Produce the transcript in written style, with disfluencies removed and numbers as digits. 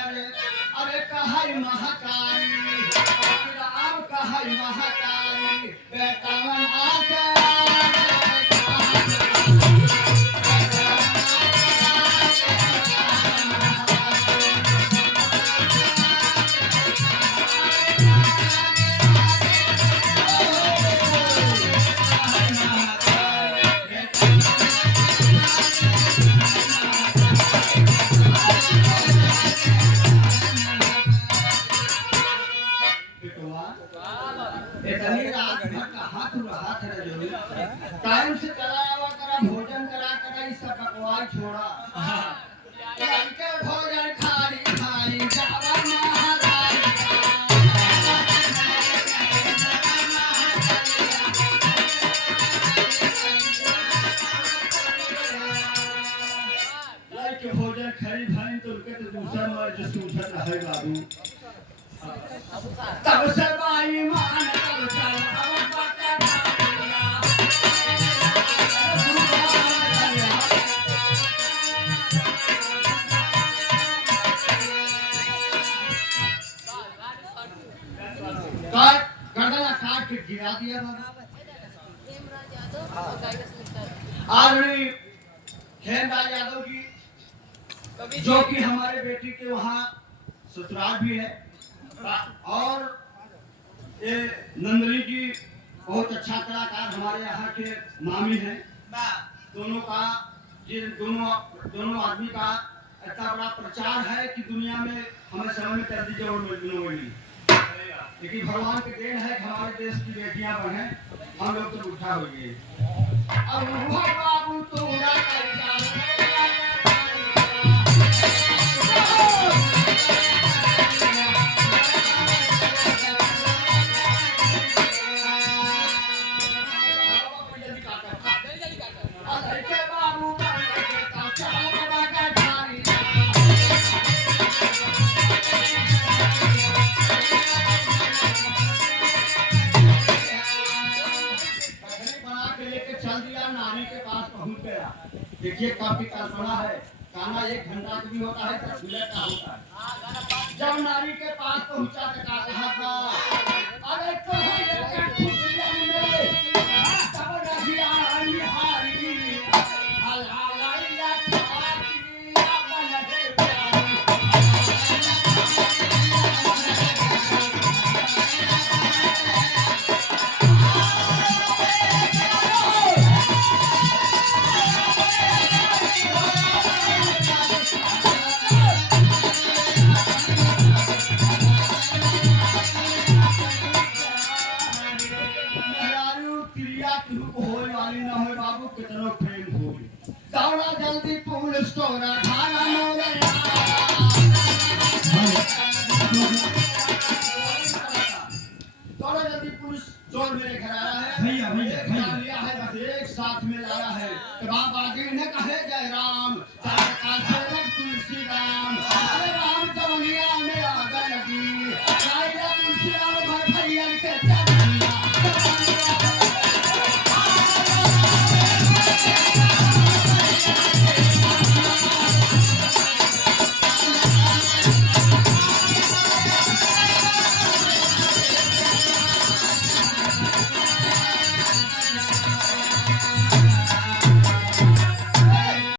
अरे अरे कहै महाकाली राम कहै महाकाली बेटवन आके टाइम से चलाया हुआ करा भोजन करा करा इस सब बकवास छोड़ा लड़के भोजन खारी खारी जावा महाराज लड़के भोजन खारी भाई तो उनके तो दूसरा मर्ज सूझत है बाबू तब से बाई मान तब से अब बाका गर्दना काट के गिरा दिया बाबा आदमी हेमराज यादव की जो कि हमारे बेटी के वहाँ ससुराल भी है और ये नंदनी जी बहुत अच्छा कलाकार हमारे यहाँ के मामी हैं दोनों का ये दोनों आदमी का इतना बड़ा प्रचार है कि दुनिया में हमें समय में कर दीजिए और मिली लेकिन भगवान के देन है कि हमारे देश की बेटियां बने हम लोग तो उठा हो गए अब बाबू तो उड़ा कर देखिए काफी कल्पना है गाना 1 घंटा का भी होता है 10 मिनट का होता है जब नारी के पास पहुंचा तो कहा था अरे तो है खुशियां में तब रहिया निहारी हलालाइया छाती अपन है प्यारी जल्दी पुलिस तोरा खाना मोरे थोड़ा जल्दी पुलिस चोर मेरे घर आया है भैया लिया है बस एक साथ में लाया है तो बाप आगे ने कहे जय राम